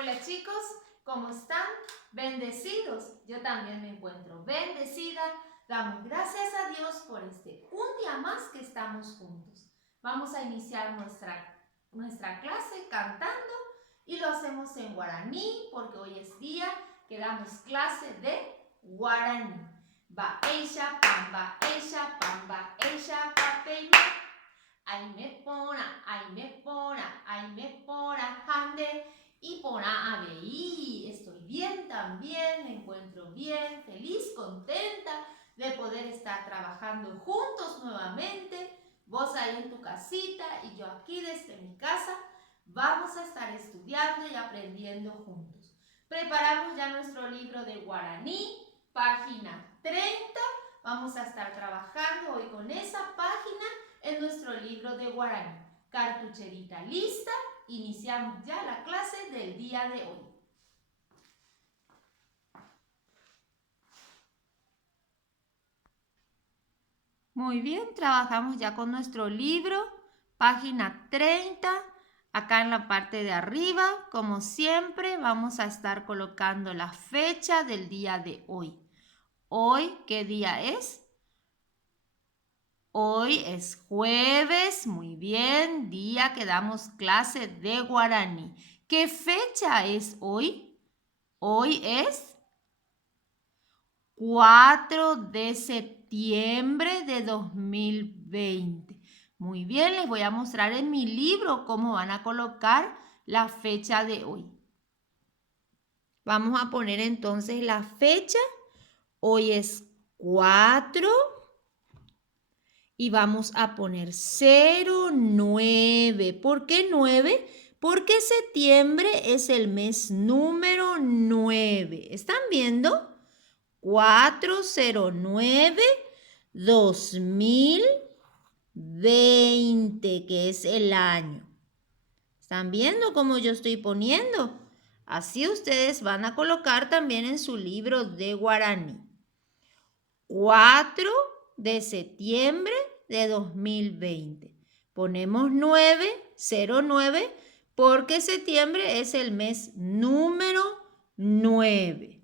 Hola chicos, ¿cómo están? Bendecidos. Yo también me encuentro bendecida. Damos gracias a Dios por un día más que estamos juntos. Vamos a iniciar nuestra clase cantando y lo hacemos en guaraní porque hoy es día que damos clase de guaraní. Ba ella, pamba, papeima. Ay me pona, hande. Y pona ABI, estoy bien también, me encuentro bien, feliz, contenta de poder estar trabajando juntos nuevamente. Vos ahí en tu casita y yo aquí desde mi casa. Vamos a estar estudiando y aprendiendo juntos. Preparamos ya nuestro libro de guaraní, página 30. Vamos a estar trabajando hoy con esa página en nuestro libro de guaraní. Cartucherita lista. Iniciamos ya la clase del día de hoy. Muy bien, trabajamos ya con nuestro libro, página 30. Acá en la parte de arriba, como siempre, vamos a estar colocando la fecha del día de hoy. Hoy, ¿qué día es? Hoy es jueves, muy bien, día que damos clase de guaraní. ¿Qué fecha es hoy? Hoy es 4 de septiembre de 2020. Muy bien, les voy a mostrar en mi libro cómo van a colocar la fecha de hoy. Vamos a poner entonces la fecha. Hoy es 4 y vamos a poner 09. ¿Por qué 9? Porque septiembre es el mes número 9. ¿Están viendo? 409-2020, que es el año. ¿Están viendo cómo yo estoy poniendo? Así ustedes van a colocar también en su libro de guaraní. 4 de septiembre de 2020. Ponemos 09 porque septiembre es el mes número 9.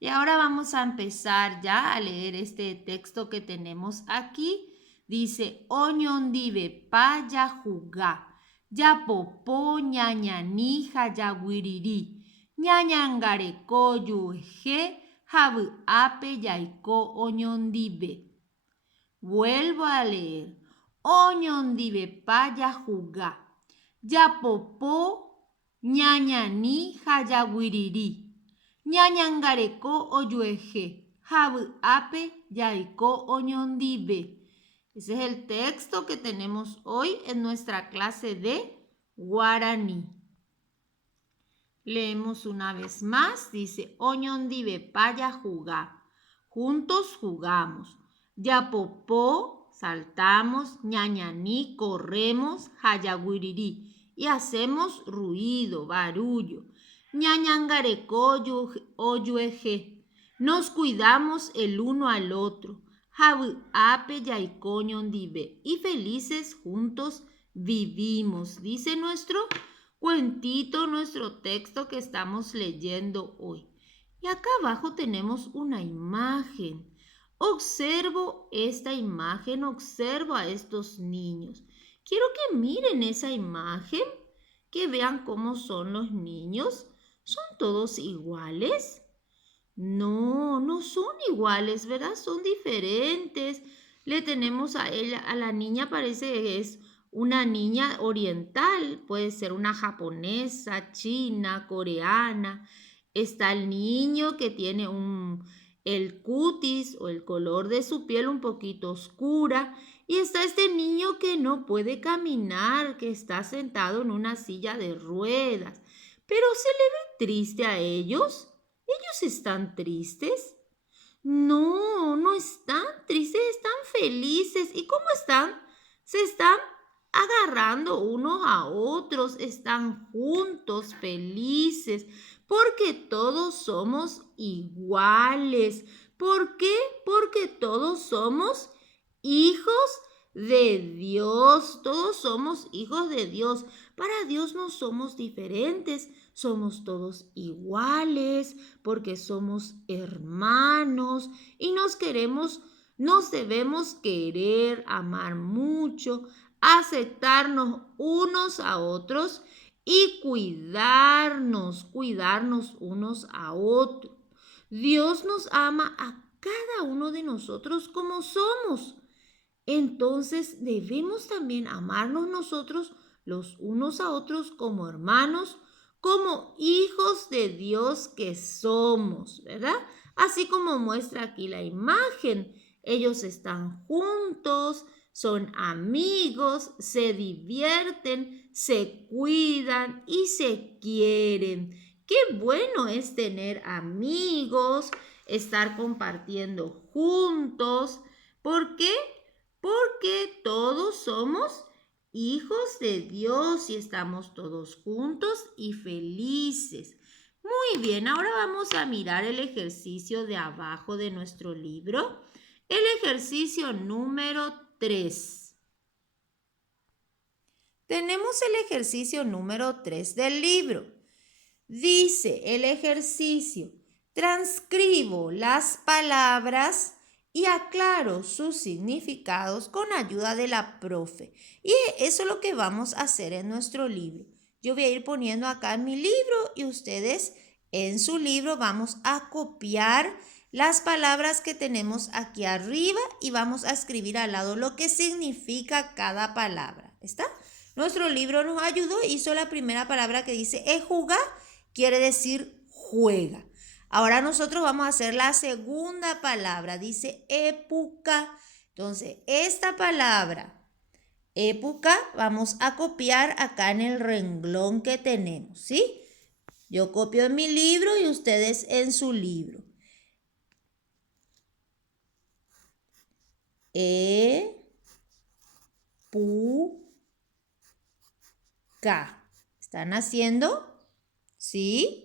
Y ahora vamos a empezar ya a leer este texto que tenemos aquí. Dice, oñondive pa ya jugá, ya popó ñañanija ya guirirí, ñañangareko yuje, jabu ape yaiko oñondive. Vuelvo a leer, oñondive pa ya jugá, ya popó ñañanija ya guirirí. Ñañangareko oyueje, jabu ape yaiko oñondive. Ese es el texto que tenemos hoy en nuestra clase de guaraní. Leemos una vez más, dice, oñondive paya jugá. Juntos jugamos. Yapopó, saltamos, ñañaní, corremos, hayaguirirí y hacemos ruido, barullo. Ñañangareko oyueje. Nos cuidamos el uno al otro. Jabu ape yaiko ñondive. Y felices juntos vivimos. Dice nuestro cuentito, nuestro texto que estamos leyendo hoy. Y acá abajo tenemos una imagen. Observo esta imagen, observo a estos niños. Quiero que miren esa imagen, que vean cómo son los niños. ¿Son todos iguales? No, no son iguales, ¿verdad? Son diferentes. Le tenemos a ella, a la niña parece que es una niña oriental, puede ser una japonesa, china, coreana. Está el niño que tiene el cutis o el color de su piel un poquito oscura. Y está este niño que no puede caminar, que está sentado en una silla de ruedas. Pero se le ve triste a ellos. ¿Ellos están tristes? No, no están tristes, están felices. ¿Y cómo están? Se están agarrando unos a otros, están juntos, felices, porque todos somos iguales. ¿Por qué? Porque todos somos hijos de Dios. Todos somos hijos de Dios. Para Dios no somos diferentes, somos todos iguales porque somos hermanos y nos debemos querer, amar mucho, aceptarnos unos a otros y cuidarnos unos a otros. Dios nos ama a cada uno de nosotros como somos. Entonces debemos también amarnos nosotros los unos a otros como hermanos, como hijos de Dios que somos, ¿verdad? Así como muestra aquí la imagen. Ellos están juntos, son amigos, se divierten, se cuidan y se quieren. Qué bueno es tener amigos, estar compartiendo juntos. ¿Por qué? Porque todos somos hijos de Dios y estamos todos juntos y felices. Muy bien, ahora vamos a mirar el ejercicio de abajo de nuestro libro. El ejercicio número 3. Tenemos el ejercicio número 3 del libro. Dice el ejercicio: transcribo las palabras y aclaro sus significados con ayuda de la profe. Y eso es lo que vamos a hacer en nuestro libro. Yo voy a ir poniendo acá en mi libro y ustedes en su libro vamos a copiar las palabras que tenemos aquí arriba y vamos a escribir al lado lo que significa cada palabra. ¿Está? Nuestro libro nos ayudó, hizo la primera palabra que dice jugar, quiere decir juega. Ahora nosotros vamos a hacer la segunda palabra, dice época. Entonces, esta palabra, época, vamos a copiar acá en el renglón que tenemos, ¿sí? Yo copio en mi libro y ustedes en su libro. Época. ¿Están haciendo? ¿Sí?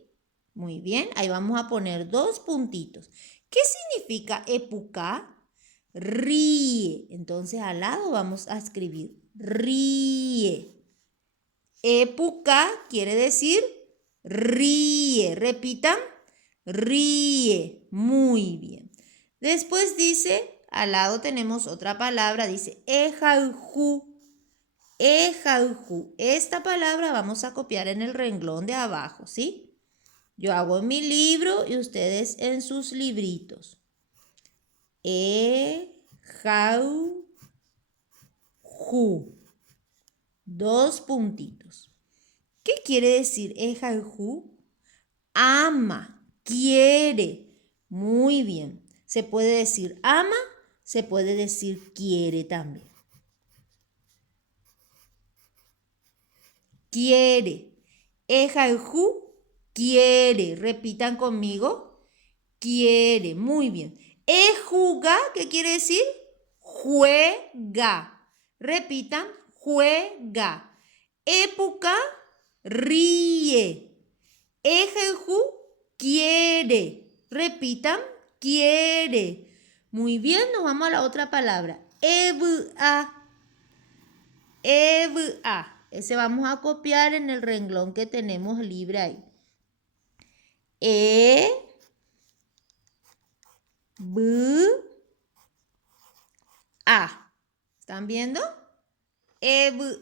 Muy bien, ahí vamos a poner 2 puntitos. ¿Qué significa época? Ríe. Entonces al lado vamos a escribir ríe. Época quiere decir ríe. Repitan, ríe. Muy bien. Después dice, al lado tenemos otra palabra, dice ejaujú. Ejaujú. Esta palabra vamos a copiar en el renglón de abajo, ¿sí? Yo hago en mi libro y ustedes en sus libritos. Ejaujú. 2 puntitos. ¿Qué quiere decir ejaujú? Ama, quiere. Muy bien. Se puede decir ama, se puede decir quiere también. Quiere. Ejaujú quiere. Repitan conmigo. Quiere. Muy bien. Ejuga, ¿qué quiere decir? Juega. Repitan. Juega. Época, ríe. Ejeju, quiere. Repitan. Quiere. Muy bien, nos vamos a la otra palabra. Eba. Eba. Ese vamos a copiar en el renglón que tenemos libre ahí. A. ¿Están viendo?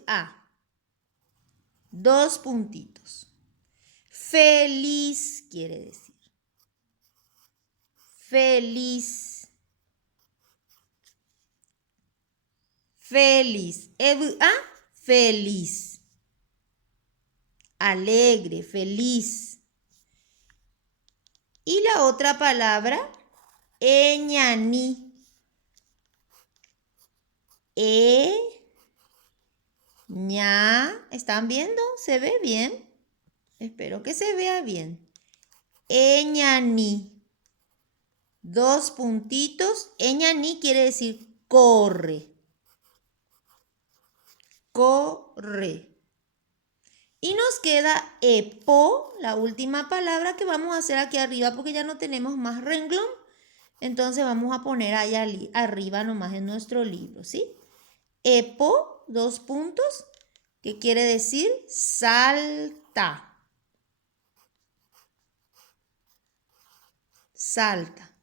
A. 2 puntitos. Feliz quiere decir. Feliz. Feliz. A. Feliz. Alegre, feliz. Y la otra palabra, ñaní. ¿Están viendo? ¿Se ve bien? Espero que se vea bien. Ñaní. 2 puntitos. Ñaní quiere decir corre. Corre. Y nos queda epo, la última palabra que vamos a hacer aquí arriba porque ya no tenemos más renglón. Entonces vamos a poner ahí arriba nomás en nuestro libro, ¿sí? Epo, dos puntos, que quiere decir salta. Salta.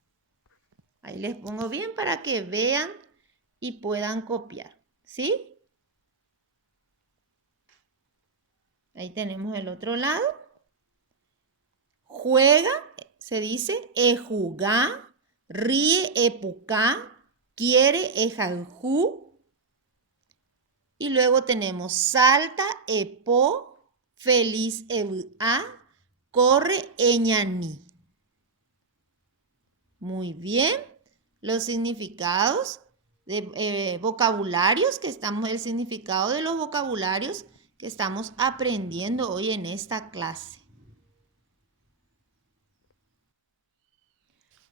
Ahí les pongo bien para que vean y puedan copiar, ¿sí? Ahí tenemos el otro lado. Juega, se dice, jugar, ríe, epucá, quiere, ejanjú. Y luego tenemos salta, epo, feliz, a, corre, eñaní. Muy bien. Los significados de vocabularios que estamos, el significado de los vocabularios que estamos aprendiendo hoy en esta clase.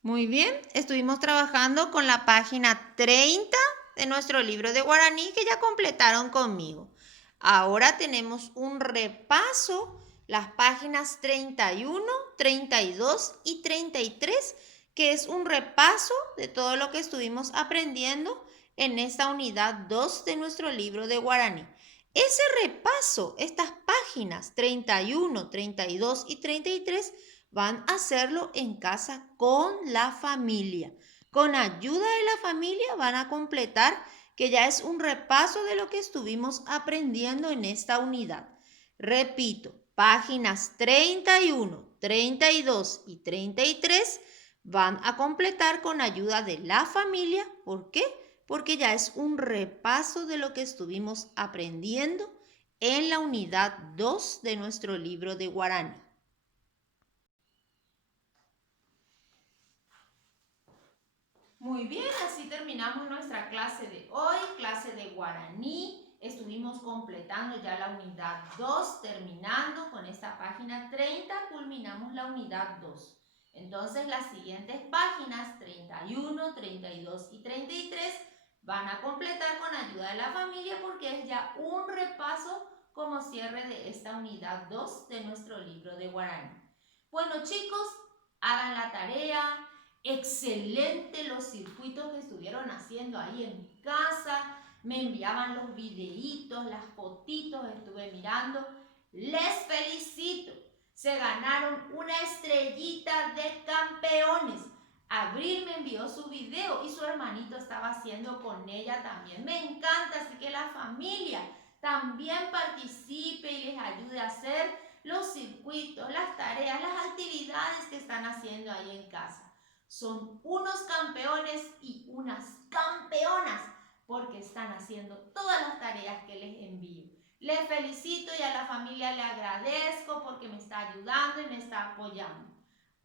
Muy bien, estuvimos trabajando con la página 30 de nuestro libro de guaraní que ya completaron conmigo. Ahora tenemos un repaso, las páginas 31, 32 y 33, que es un repaso de todo lo que estuvimos aprendiendo en esta unidad 2 de nuestro libro de guaraní. Ese repaso, estas páginas 31, 32 y 33, van a hacerlo en casa con la familia. Con ayuda de la familia van a completar, que ya es un repaso de lo que estuvimos aprendiendo en esta unidad. Repito, páginas 31, 32 y 33 van a completar con ayuda de la familia. ¿Por qué? Porque ya es un repaso de lo que estuvimos aprendiendo en la unidad 2 de nuestro libro de guaraní. Muy bien, así terminamos nuestra clase de hoy, clase de guaraní. Estuvimos completando ya la unidad 2, terminando con esta página 30, culminamos la unidad 2. Entonces las siguientes páginas 31, 32 y 33 van a completar con ayuda de la familia porque es ya un repaso como cierre de esta unidad 2 de nuestro libro de guaraní. Bueno chicos, hagan la tarea. Excelente los circuitos que estuvieron haciendo ahí en casa. Me enviaban los videitos, las fotitos, estuve mirando. Les felicito. Se ganaron una estrellita de campeones. Abril me envió su video y su hermanito estaba haciendo con ella también. Me encanta, así que la familia también participe y les ayude a hacer los circuitos, las tareas, las actividades que están haciendo ahí en casa. Son unos campeones y unas campeonas porque están haciendo todas las tareas que les envío. Les felicito y a la familia le agradezco porque me está ayudando y me está apoyando.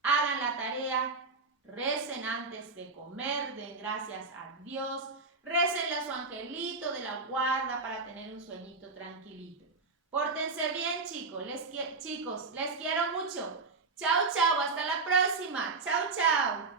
Hagan la tarea, recen antes de comer, den gracias a Dios, récenle a su angelito de la guarda para tener un sueñito tranquilito. Pórtense bien, chicos, les quiero mucho. Chao, chao, hasta la próxima. Chao, chao.